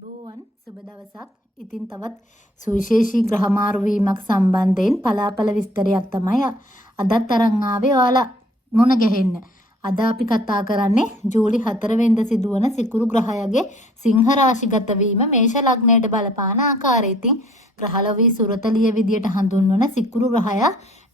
අයිබෝවන් සුබ දවසක්. ඉතින් තවත් සුවිශේෂී ග්‍රහ මාරු වීමක් සම්බන්ධයෙන් පලාපල විස්තරයක් තමයි අදත් අරන් ආවේ ඔයාලා මුණ ගැහෙන්න. අද අපි කතා කරන්නේ ජූලි 4 වෙනිදා සිදුවන සිකුරු ග්‍රහයගේ සිංහ රාශිගත වීම මේෂ ලග්නයට බලපාන ආකාරය. ඉතින් ග්‍රහලෝකී සුරතලිය විදියට හඳුන්වන සිකුරු ග්‍රහය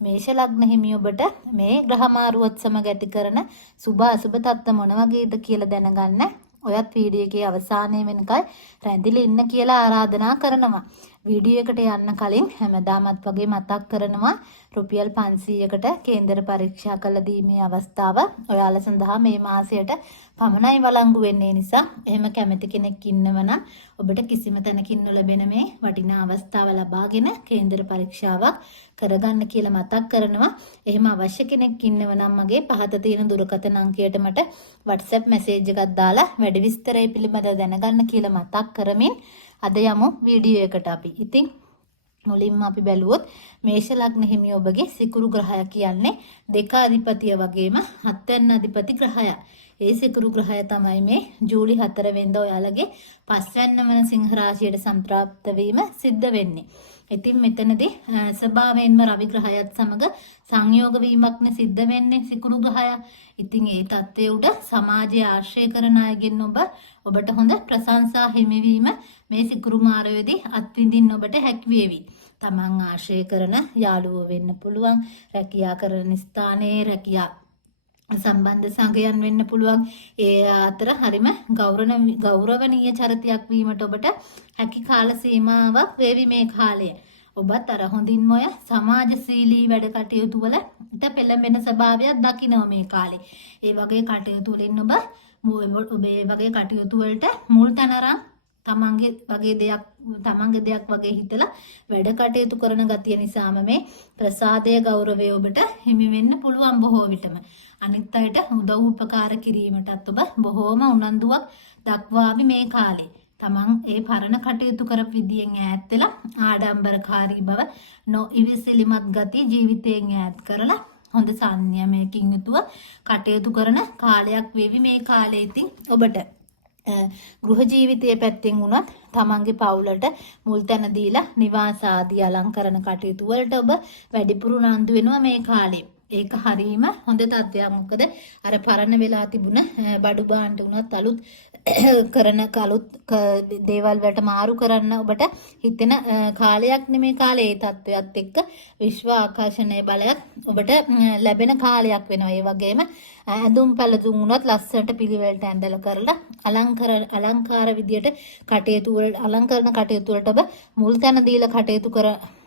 මේෂ ලග්න හිමි ඔබට මේ ග්‍රහ මාරුවත් සමග ඇති කරන සුභ අසුභ තත්ත්ව මොන වගේද කියලා දැනගන්න ඔයත් වීඩියෝ එකේ අවසානයේ වෙනකල් රැඳිලා ඉන්න කියලා ආරාධනා කරනවා. වීඩියෝ එකට යන්න කලින් හැමදාමත් වගේ මතක් කරනවා රුපියල් 500කට කේන්දර පරීක්ෂා කළ දීමේ අවස්ථාව ඔයාලා සඳහා මේ මාසයට පමණයි වළංගු වෙන්නේ. නිසා එහෙම කැමති කෙනෙක් ඉන්නවනම් ඔබට කිසිම තැනකින් නොලැබෙන මේ වටිනා අවස්ථාව ලබාගෙන කේන්දර පරීක්ෂාවක් කරගන්න කියලා මතක් කරනවා. එහෙම අවශ්‍ය කෙනෙක් ඉන්නවනම් මගේ පහත තියෙන දුරකථන අංකයට මට WhatsApp මැසේජ් එකක් දාලා වැඩි විස්තරය පිළිබඳව දැනගන්න කියලා මතක් කරමින් අද යමු වීඩියෝ එකට අපි. ඉතින් මුලින්ම අපි බැලුවොත් මේෂ ලග්න හිමි ඔබගේ සිකුරු ග්‍රහය කියන්නේ දෙක අධිපතිය වගේම හත්වැන්න අධිපති ග්‍රහය. ඒ සිකුරු ග්‍රහය තමයි මේ ජූලි 4 වෙනිදා ඔයාලගේ පස්වැන්න වන සිංහ රාශියට සම්ප්‍රාප්ත වීම සිද්ධ වෙන්නේ. ඉතින් මෙතනදී ස්වභාවයෙන්ම රවි ග්‍රහයත් සමග සංයෝග වීමක්නේ සිද්ධ වෙන්නේ සිකුරු ග්‍රහය. ඉතින් ඒ தත්ත්වයේ උඩ සමාජය ආශ්‍රය කරන අයගෙන් ඔබට හොඳ ප්‍රශංසා හිමිවීම මේ සිකුරු මාරයේදී අත්විඳින්න ඔබට හැකි වේවි. තමන් ආශ්‍රය කරන යාළුවෝ වෙන්න පුළුවන්, රැකියා කරන ස්ථානයේ රැකියා සම්බන්ධ සංගයන් වෙන්න පුළුවන්. ඒ අතර හරිම ගෞරවනීය චරිතයක් වීමට ඔබට හැකි කාල සීමාවක් වේවි මේ කාලය. ඔබත් අර හොඳින්ම ඔය සමාජශීලී වැඩ කටයුතු වලට පෙළඹෙන ස්වභාවයක් දකිනවා මේ කාලේ. ඒ වගේ කටයුතු වලින් ඔබ මේ වගේ කටයුතු වලට මුල් තැනරන් තමන්ගේ දෙයක් වගේ හිතලා වැඩ කටයුතු කරන ගතිය නිසාම මේ ප්‍රසාදය ගෞරවය ඔබට හිමි වෙන්න පුළුවන් බොහෝ විටම. අනිත් අයට උදව් උපකාර කිරීමටත් ඔබ බොහෝම උනන්දුවක් දක්වාවි මේ කාලේ. තමන් ඒ පරණ කටයුතු කරපු විදියෙන් ඈත් වෙලා ආඩම්බරකාරී බව නොඉවසිලිමත් ගතිය ජීවිතයෙන් ඈත් කරලා හොඳ සංයමයකින් යුතුව කටයුතු කරන කාලයක් වේවි මේ කාලේ. ඉතින් ඔබට ගෘහ ජීවිතයේ පැත්තෙන් වුණත් තමන්ගේ පවුලට මුල් තැන දීලා නිවාස ආදී අලංකරණ කටයුතු වලට ඔබ වැඩිපුර උනන්දු වෙනවා මේ කාලේ. ඒක හරීම හොඳ තත්ත්වයක්. මොකද අර පරණ වෙලා තිබුණ බඩු බාණ්ඩ උනත් අලුත් කරන දේවල් වලට මාරු කරන්න ඔබට හිතෙන කාලයක් නෙමේ කාලේ. ඒ තත්ත්වයක් එක්ක විශ්ව ආකර්ෂණයේ බලයක් ඔබට ලැබෙන කාලයක් වෙනවා. ඒ වගේම ඇඳුම් පැළඳුම් උනත් ලස්සනට පිළිවෙලට ඇඳලා කරලා අලංකාර විදියට අලංකරණ කටයුතු වලට ඔබ මුල් තැන දීලා කටයුතු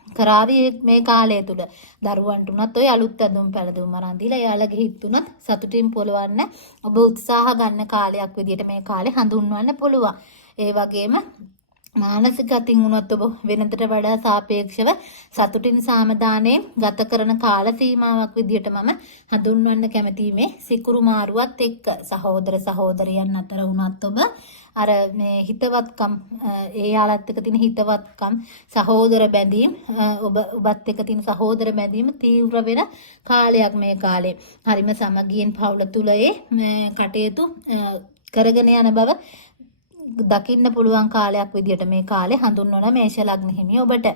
කරාවි මේ කාලය තුල. දරුවන්ට උනත් ඔය අලුත් ඇඳුම් පැළඳුම් අරන් දීලා එයාලගේ හිත උනත් සතුටින් පොළවන්න ඔබ උත්සාහ ගන්න කාලයක් විදියට මේ කාලේ හඳුන්වන්න පුළුවන්. ඒ වගේම මානසික අතින් උනත් ඔබ වෙනතට වඩා සාපේක්ෂව සතුටින් සාමදානයෙන් ගත කරන කාල සීමාවක් විදියට මම හඳුන්වන්න කැමතියි මේ සිකුරු මාරුවත් එක්ක. සහෝදර සහෝදරියන් අතර උනත් ඔබ අර මේ හිතවත්කම් එයාලත් එක්ක තියෙන හිතවත්කම් සහෝදර බැඳීම් ඔබත් එක්ක තියෙන සහෝදර බැඳීම තීව්‍ර වෙන කාලයක් මේ කාලේ. හරිම සමගියෙන් පවුල තුල කටයුතු කරගෙන යන බව දකින්න පුළුවන් කාලයක් විදියට මේ කාලේ හඳුන්වන මේෂ ලග්න හිමි ඔබට.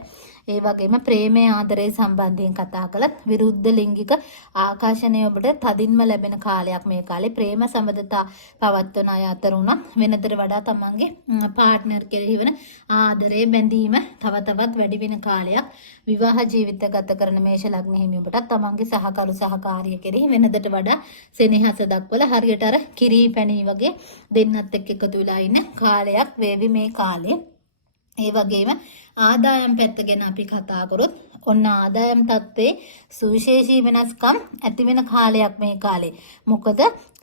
ඒ වගේම ප්‍රේමයේ ආදරයේ සම්බන්ධයෙන් කතා කළත් විරුද්ධ ලිංගික ආකර්ෂණය ඔබට තදින්ම ලැබෙන කාලයක් මේ කාලේ. ප්‍රේම සම්බන්ධතා පවත්වන අය අතර උනත් වෙනතට වඩා තමන්ගේ පාර්ට්නර් කෙරෙහි වන ආදරයේ බැඳීම තව තවත් වැඩි වෙන කාලයක්. විවාහ ජීවිත ගත කරන මේෂ ලග්න හිමි ඔබට තමන්ගේ සහකරු සහකාරිය කෙරෙහි වෙනදට වඩා සෙනෙහස දක්වලා හරියට අර කිරි පැණි වගේ දෙන්නත් එක්ක එකතු වෙලා ඉන්න කාලයක් වේවි මේ කාලේ. ඒ වගේම ආදායම් පැත්ත ගැන අපි කතා කරොත් ඔන්න ආදායම් තත්ත්වයේ සුවිශේෂී වෙනස්කම් ඇති වෙන කාලයක් මේ කාලේ. මොකද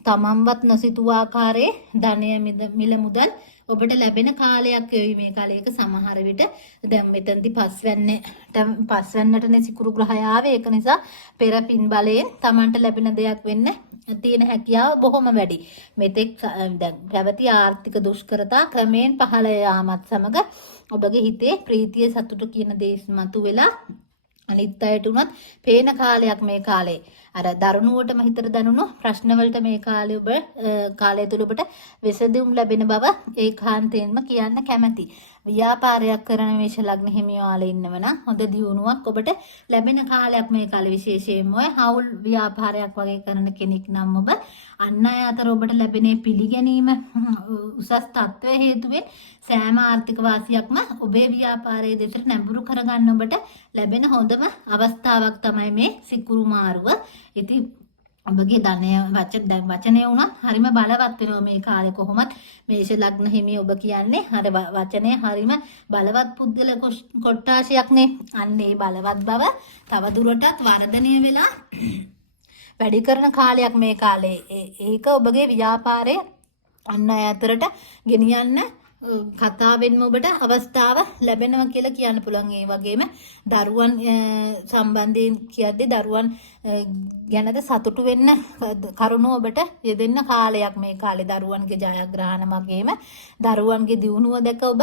තමන්වත් නොසිතූ ආකාරයේ ධනය මිල මුදල් ඔබට ලැබෙන කාලයක් වෙයි මේ කාලේ. ඒක සමහර විට දැන් මෙතනදී පස්වැන්නටනේ සිකුරු ග්‍රහය ආවේ. ඒක නිසා පෙර පින් බලයෙන් තමන්ට ලැබෙන දෙයක් වෙන්න තියෙන හැකියාව බොහොම වැඩි. මෙතෙක් දැන් පැවති ආර්ථික දුෂ්කරතා ක්‍රමයෙන් පහළ යාමත් සමග ඔබගේ හිතේ ප්‍රීතිය සතුට කියන දේ මතුවෙලා අනිත් අයට උනත් පේන කාලයක් මේ කාලේ. අර දරුණුවටම හිතට දැනුණු ප්‍රශ්නවලට මේ කාලය තුල ඔබට විසඳුම් ලැබෙන බව ඒකාන්තයෙන්ම කියන්න කැමැති. ව්‍යාපාරයක් කරන මේෂ ලග්න හිමියාල ඉන්නවනම් හොඳ දියුණුවක් ඔබට ලැබෙන කාලයක් මේ කාලේ විශේෂයෙන්ම ඔය හවුල් ව්‍යාපාරයක් වගේ කරන කෙනෙක් නම් ඔබ අන් අය අතර ඔබට ලැබෙන පිළිගැනීම උසස් තත්ත්වයේ හේතුවෙන් සෑම ආර්ථික වාසියක්ම ඔබේ ව්‍යාපාරයේ දෙසට නැඹුරු කරගන්න ඔබට ලැබෙන හොඳම අවස්ථාවක් තමයි මේ සිකුරු මාරුව. ඉතින් ඔබගේ ධනය වචනය වුණත් හරිම බලවත් වෙනවා මේ කාලේ කොහොමත් මේෂ ලග්න හිමි ඔබ කියන්නේ හර වචනය හරිම බලවත් පුද්ගල කොට්ටාශයක්නේ. අන්න ඒ බලවත් බව තව දුරටත් වර්ධනය වෙලා වැඩි කරන කාලයක් මේ කාලේ. ඒක ඔබගේ ව්‍යාපාරයේ අන් අය අතරට ගෙනියන්න කතාවෙන්ම ඔබට අවස්ථාව ලැබෙනවා කියලා කියන්න පුළුවන්. ඒ වගේම දරුවන් සම්බන්ධයෙන් කියද්දී දරුවන් ගැනද සතුටු වෙන්න කරුණු ඔබට යෙදෙන්න කාලයක් මේ කාලේ. දරුවන්ගේ ජයග්‍රහණ මගේම දරුවන්ගේ දියුණුව දැක ඔබ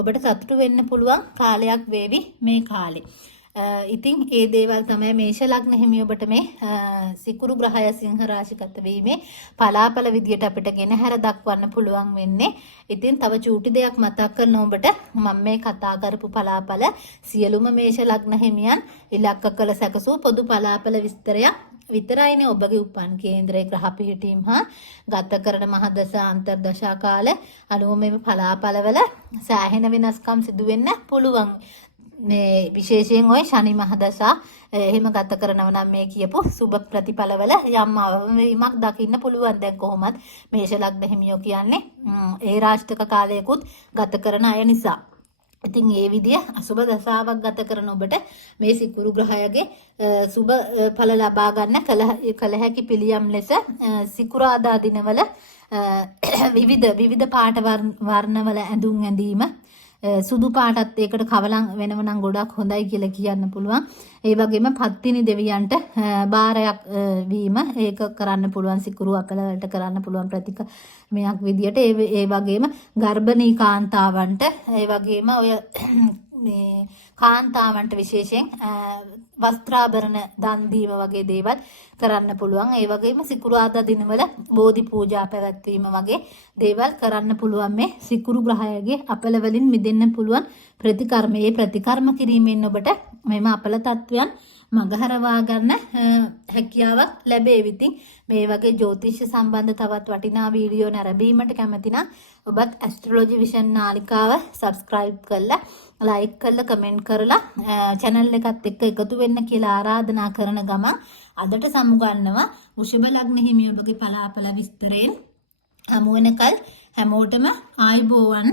ඔබට සතුටු වෙන්න පුළුවන් කාලයක් වේවි මේ කාලේ. ඉතින් ඒ දේවල් තමයි මේෂ ලග්න හිමි ඔබට මේ සිකුරු ග්‍රහය සිංහ රාශිගත වීමේ පලාපල විදියට අපිට ගෙනහැර දක්වන්න පුළුවන් වෙන්නේ. ඉතින් තව චූටි දෙයක් මතක් කරන ඔබට මම මේ කතා කරපු පලාපල සියලුම මේෂ ලග්න හිමියන් ඉලක්ක කළ සැකසූ පොදු පලාපල විස්තරයක් විතරයිනේ. ඔබගේ උපන් කේන්ද්‍රයේ ග්‍රහ පිහිටීම් හා ගත කරන මහදශ අන්තර්දශා කාල අනුව මේ පලාපලවල සෑහෙන වෙනස්කම් සිදු වෙන්න පුළුවන්. මේ විශේෂයෙන් ওই ශනි මහදශා එහෙම ගත කරනව නම් මේ කියපු සුබ ප්‍රතිඵලවල යම් අවවීමක් දකින්න පුළුවන්. දැන් කොහොමත් මේෂ ලග්න හිමියෝ කියන්නේ ඒ රාෂ්ටක කාලයකුත් ගත කරන අය නිසා. ඉතින් ඒ විදිය අසුබ දශාවක් ගත කරන ඔබට මේ සිකුරු ග්‍රහයගේ සුබ ඵල ලබා ගන්න කල හැකි පිළියම් ලෙස සිකුරාදා දිනවල විවිධ පාට වර්ණවල ඇඳුම් ඇඳීම සුදු පාටත් ඒකට කවලම් වෙනව නම් ගොඩක් හොඳයි කියලා කියන්න පුළුවන්. ඒ වගේම පත්තිනි දෙවියන්ට බාරයක් වීම ඒක කරන්න පුළුවන්. සිකුරු අපල වලට කරන්න පුළුවන් ප්‍රතික්‍රමයක් විදියට. ඒ වගේම ගර්භණී කාන්තාවන්ට ඒ වගේම ඔය මේ කාන්තාවන්ට විශේෂයෙන් වස්ත්‍රාභරණ දන් දීම වගේ දේවල් කරන්න පුළුවන්. ඒ වගේම සිකුරාදා දිනවල බෝධි පූජා පැවැත්වීම වගේ දේවල් කරන්න පුළුවන්. මේ සිකුරු ග්‍රහයගේ අපල වලින් මිදෙන්න පුළුවන් ප්‍රතිකර්මයේ ප්‍රතිකර්ම කිරීමෙන් ඔබට මෙම අපල තත්වයන් මගහරවා ගන්න හැකියාවක් ලැබේවි. ඉතින් මේ වගේ ජ්‍යොතිෂ සම්බන්ධ තවත් වටිනා වීඩියෝ නැරඹීමට කැමති නම් ඔබත් ඇස්ට්‍රොලොජි විෂන් නාලිකාව සබ්ස්ක්‍රයිබ් කරලා ලයික් කරලා කමෙන්ට් කරලා channel එකත් එක්ක එකතු වෙන්න කියලා ආරාධනා කරන ගමන් අදට සමුගන්නවා වෘෂභ ලග්න හිමි ඔබගේ පලාපල විස්තරයෙන් හමු වෙනකල් හැමෝටම ආයුබෝවන්.